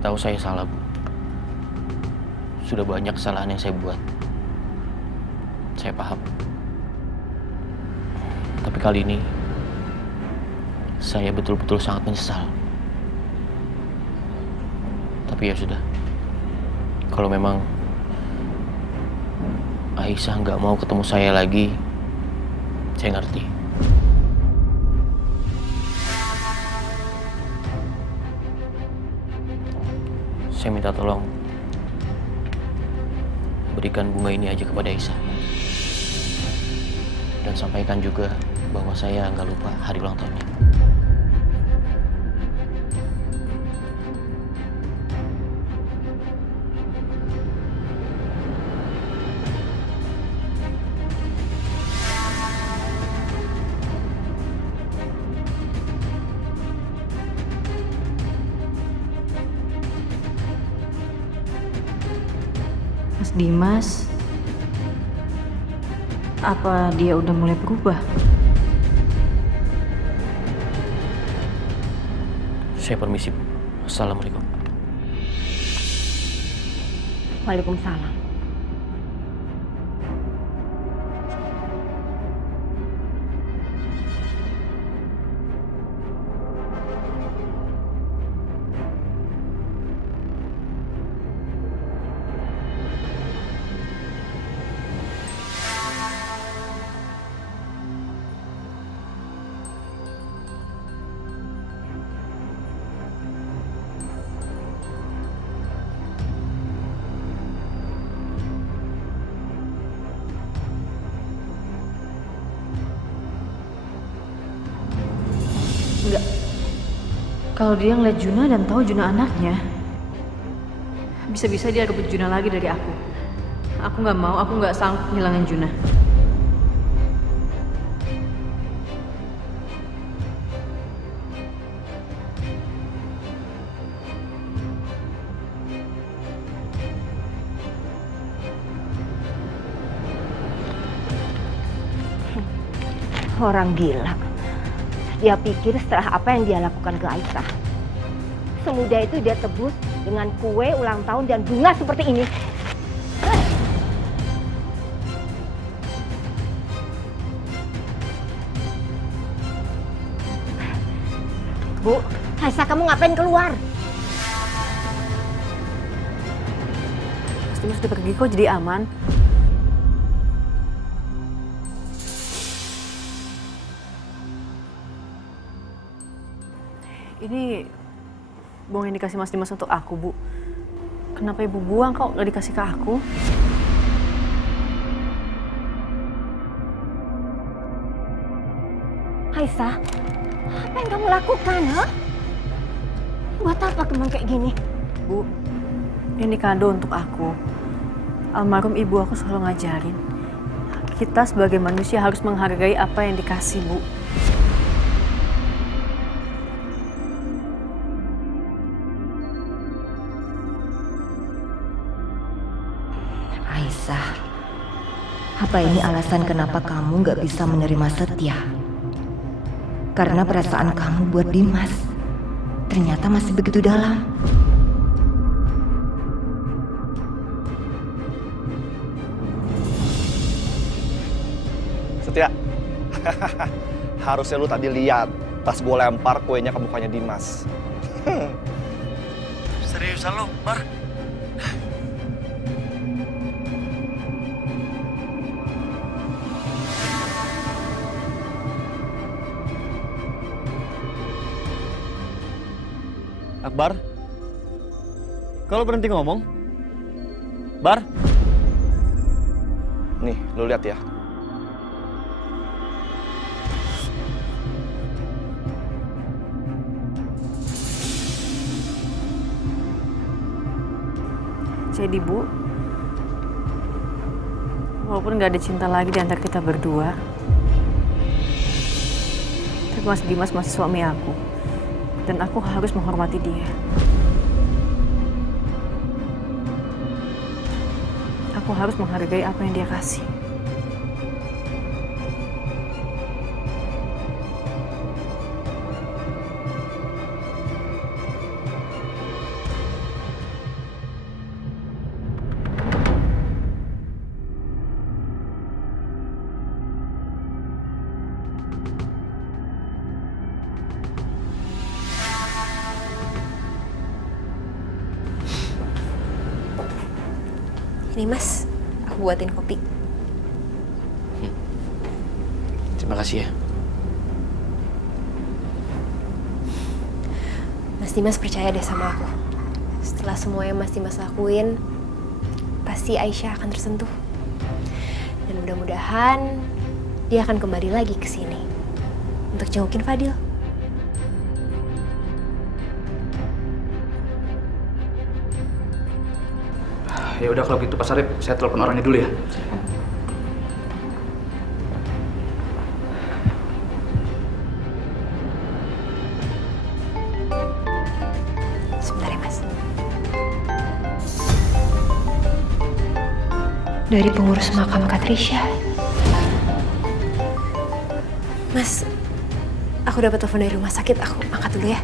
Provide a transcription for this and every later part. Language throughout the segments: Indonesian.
tahu saya salah, Bu. Sudah banyak kesalahan yang saya buat. Saya paham. Tapi kali ini, saya betul-betul sangat menyesal. Tapi ya sudah. Kalau memang Aisyah nggak mau ketemu saya lagi, saya ngerti. Saya minta tolong berikan bunga ini aja kepada Aisyah. Dan sampaikan juga bahwa saya nggak lupa hari ulang tahunnya. Mas Dimas, apa dia udah mulai berubah? Saya permisi, Bu. Assalamualaikum. Waalaikumsalam. Enggak. Kalau dia ngeliat Juna dan tahu Juna anaknya, bisa-bisa dia rebut Juna lagi dari aku. Aku nggak mau, aku nggak sanggup ngilangin Juna. Orang gila. Dia pikir setelah apa yang dia lakukan ke Aisyah, semudah itu dia tebus dengan kue ulang tahun dan bunga seperti ini. Bu, Aisyah, kamu ngapain keluar? Mas Dimas udah pergi kok, jadi aman. Ini bunga yang dikasih Mas Dimas untuk aku, Bu. Kenapa Ibu buang kok nggak dikasih ke aku? Aisyah, apa yang kamu lakukan, ha? Buat apa kamu kayak gini? Bu, ini kado untuk aku. Almarhum ibu aku selalu ngajarin, kita sebagai manusia harus menghargai apa yang dikasih, Bu. Aisyah, apa ini alasan kenapa kamu nggak bisa menerima Setia? Karena perasaan kamu buat Dimas ternyata masih begitu dalam. Setia, harusnya lu tadi lihat pas gue lempar kuenya ke mukanya Dimas. Seriusan lo, Bar? Akbar, kalau berhenti ngomong, Bar, nih lu lihat ya. Jadi Bu, walaupun nggak ada cinta lagi di antara kita berdua, tapi Mas Dimas masih suami aku. Dan aku harus menghormati dia. Aku harus menghargai apa yang dia kasih. Ini Mas, aku buatin kopi. Terima kasih ya. Mas Dimas percaya deh sama aku. Setelah semua yang Mas Dimas lakuin, pasti Aisyah akan tersentuh. Dan mudah-mudahan dia akan kembali lagi ke sini untuk jengukin Fadil. Ya udah kalau gitu Pak Sarip, saya telepon orangnya dulu ya. Sebentar ya Mas. Dari pengurus makam Katrisha. Mas, aku dapat telepon dari rumah sakit. Aku angkat dulu ya.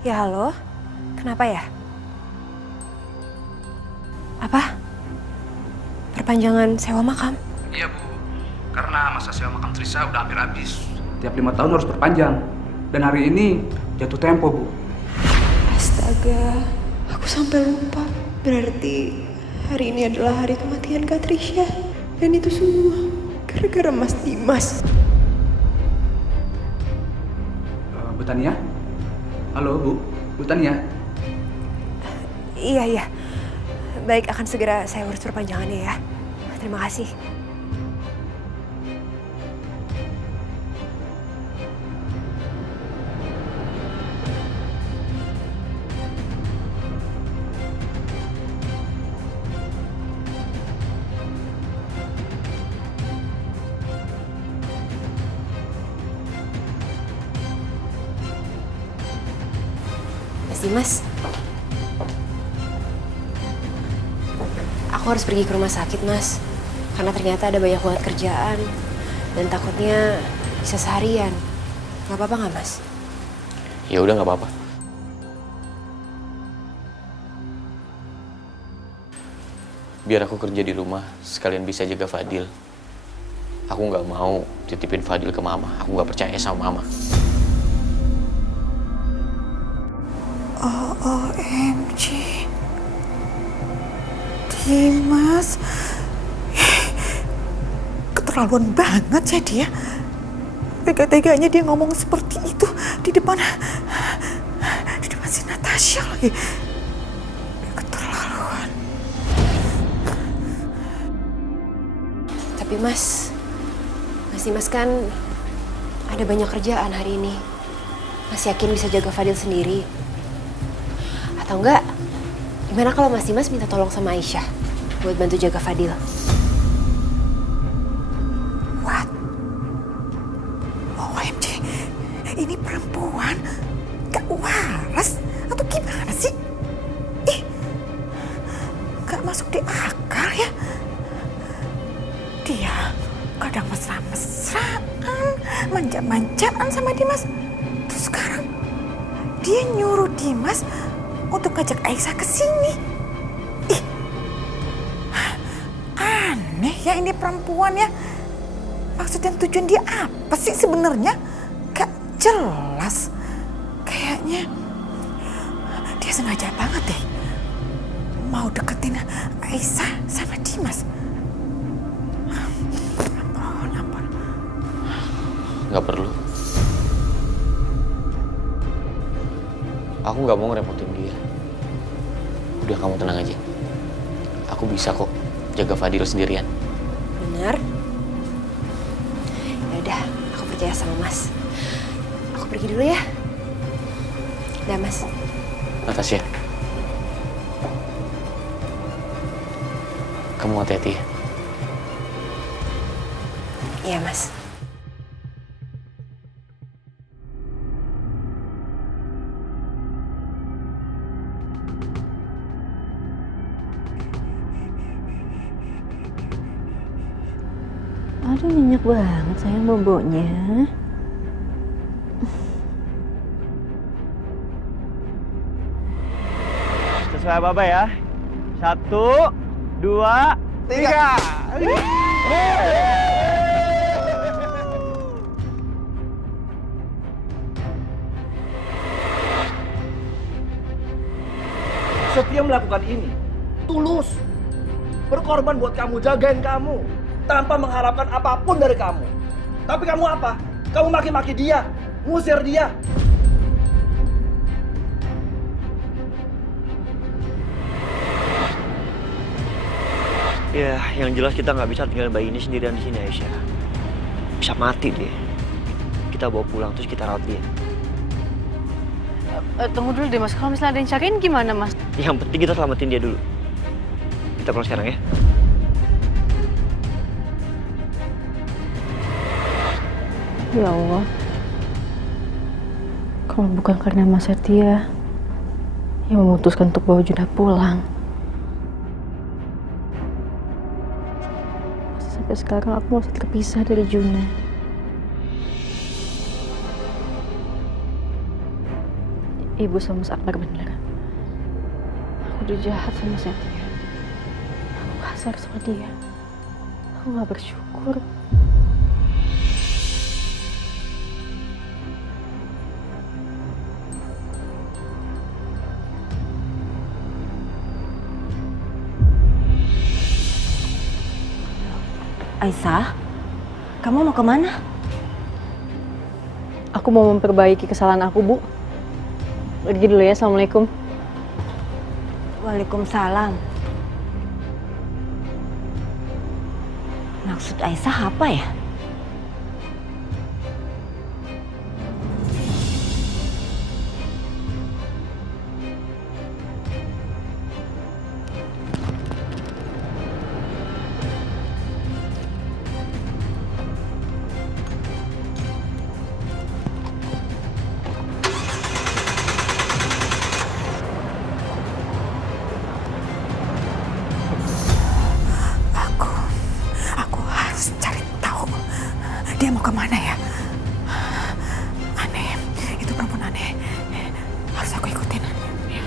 Ya halo, kenapa ya? Apa? Perpanjangan sewa makam? Iya Bu, karena masa sewa makam Trisha udah hampir habis. Tiap 5 tahun harus perpanjang. Dan hari ini jatuh tempo Bu. Astaga, aku sampai lupa. Berarti hari ini adalah hari kematian Katrisha. Dan itu semua gara-gara Mas Dimas. Bu Tania? Halo Bu Tania? Iya. Baik, akan segera saya urus perpanjangannya ya. Terima kasih. Mas Dimas, aku harus pergi ke rumah sakit Mas, karena ternyata ada banyak banget kerjaan dan takutnya bisa seharian. Gak apa-apa nggak Mas? Ya udah nggak apa-apa. Biar aku kerja di rumah, sekalian bisa jaga Fadil. Aku nggak mau titipin Fadil ke Mama. Aku nggak percaya sama Mama. OMG, Dimas, keterlaluan banget ya dia. Tega-teganya dia ngomong seperti itu di depan si Natasha lagi. Keterlaluan. Tapi Mas Dimas kan ada banyak kerjaan hari ini. Mas yakin bisa jaga Fadil sendiri? Atau enggak, gimana kalau Mas Dimas minta tolong sama Aisyah buat bantu jaga Fadil? What? OMG, ini perempuan gak waras atau gimana sih? Ih, gak masuk di akal ya. Dia kadang mesra-mesraan, manja-manjaan sama Dimas. Terus sekarang dia nyuruh Dimas untuk ngajak Aisyah ke sini. Ih, aneh ya ini perempuan ya. Maksud dan tujuan dia apa sih sebenarnya? Gak jelas. Kayaknya dia sengaja banget deh mau deketin Aisyah sama Dimas. Ampun. Nggak perlu. Aku nggak mau ngerepotin dia. Udah, kamu tenang aja. Aku bisa kok jaga Fadil sendirian. Benar? Ya udah, aku percaya sama Mas. Aku pergi dulu ya. Udah Mas. Natasha, kamu hati-hati ya. Iya Mas. Udah nyenyak banget sayang bobonya. Sesuai apa ya? 1, 2, 3. Setia melakukan ini tulus, berkorban buat kamu, jagain kamu tanpa mengharapkan apapun dari kamu. Tapi kamu apa? Kamu maki-maki dia, ngusir dia. Ya, yang jelas kita nggak bisa tinggal bayi ini sendirian di sini, Aisyah. Bisa mati dia. Kita bawa pulang terus kita rawat dia. Tunggu dulu deh mas, kalau misalnya ada yang cariin gimana mas? Yang penting kita selamatin dia dulu. Kita pulang sekarang ya. Ya Allah, kalau bukan karena Mas Setia yang memutuskan untuk bawa Juna pulang, pasti sampai sekarang aku masih terpisah dari Juna. Ibu sama Mas Akbar bener. Aku udah jahat sama Setia. Aku kasar sama dia. Aku gak bersyukur. Aisyah, kamu mau kemana? Aku mau memperbaiki kesalahan aku, Bu. Pergi dulu ya, Assalamualaikum. Waalaikumsalam. Maksud Aisyah apa ya? Aku harus cari tahu dia mau kemana ya. Aneh, itu perempuan aneh. Harus aku ikutin. Ya.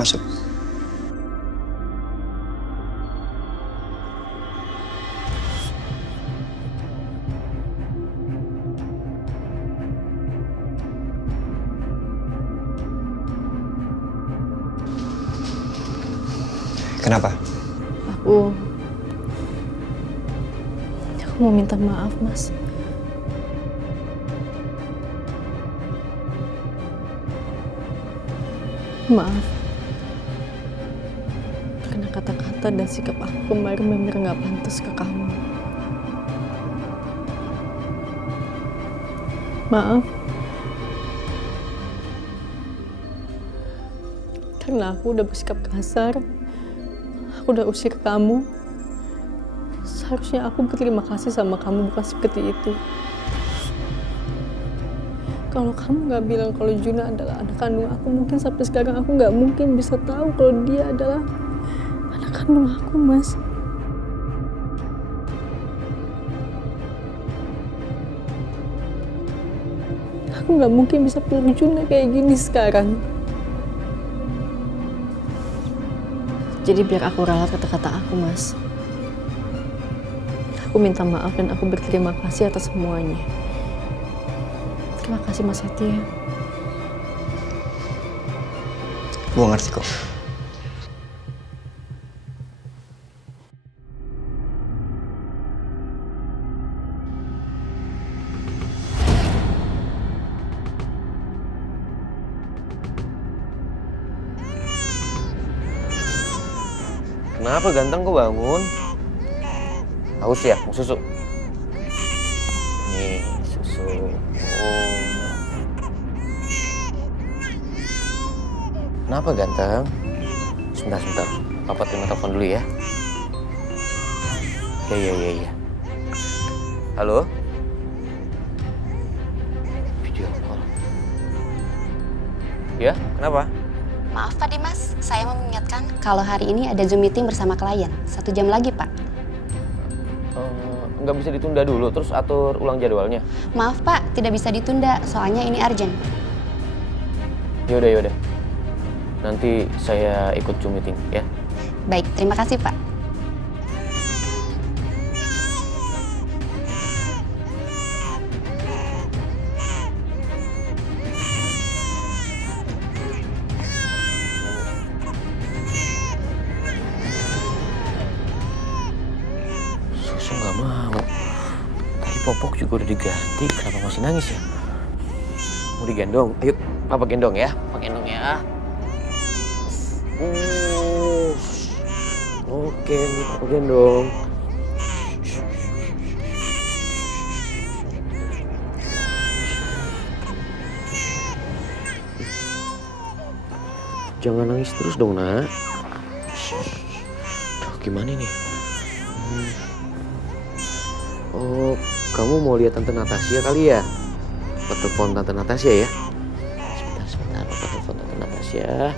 Masuk. Kenapa? Aku mau minta maaf, Mas. Maaf. Karena kata-kata dan sikap aku kemarin benar nggak pantas ke kamu. Maaf. Karena aku udah bersikap kasar. Aku udah usir kamu. Seharusnya aku berterima kasih sama kamu, bukan seperti itu. Kalau kamu nggak bilang kalau Juna adalah anak kandung aku, mungkin sampai sekarang aku nggak mungkin bisa tahu kalau dia adalah anak kandung aku, Mas. Aku nggak mungkin bisa peluk Juna kayak gini sekarang. Jadi biar aku ralat kata-kata aku, Mas. Aku minta maaf dan aku berterima kasih atas semuanya. Terima kasih, Mas Setia. Gua ngerti kok. Kenapa ganteng kok bangun? Haus ya? Mau susu? Nih, susu. Oh. Kenapa ganteng? Sebentar. Papa terima telepon dulu ya. Iya. Halo? Video call. Ya, kenapa? Maaf Pak Dimas, saya mau mengingatkan kalau hari ini ada Zoom meeting bersama klien. 1 jam lagi Pak. Nggak bisa ditunda dulu, terus atur ulang jadwalnya? Maaf Pak, tidak bisa ditunda, soalnya ini urgent. Yaudah. Nanti saya ikut Zoom meeting ya. Baik, terima kasih Pak. Susu nggak mau. Tadi popok juga udah diganti, kenapa masih nangis ya? Mau digendong? Ayo, Papa gendong ya. Papa gendong ya. Oke, nih Papa gendong. Jangan nangis terus dong, Nak. Duh, gimana nih? Oh, kamu mau lihat Tante Natasha kali ya? Papa telepon Tante Natasha ya? Sebentar, Papa telepon Tante Natasha.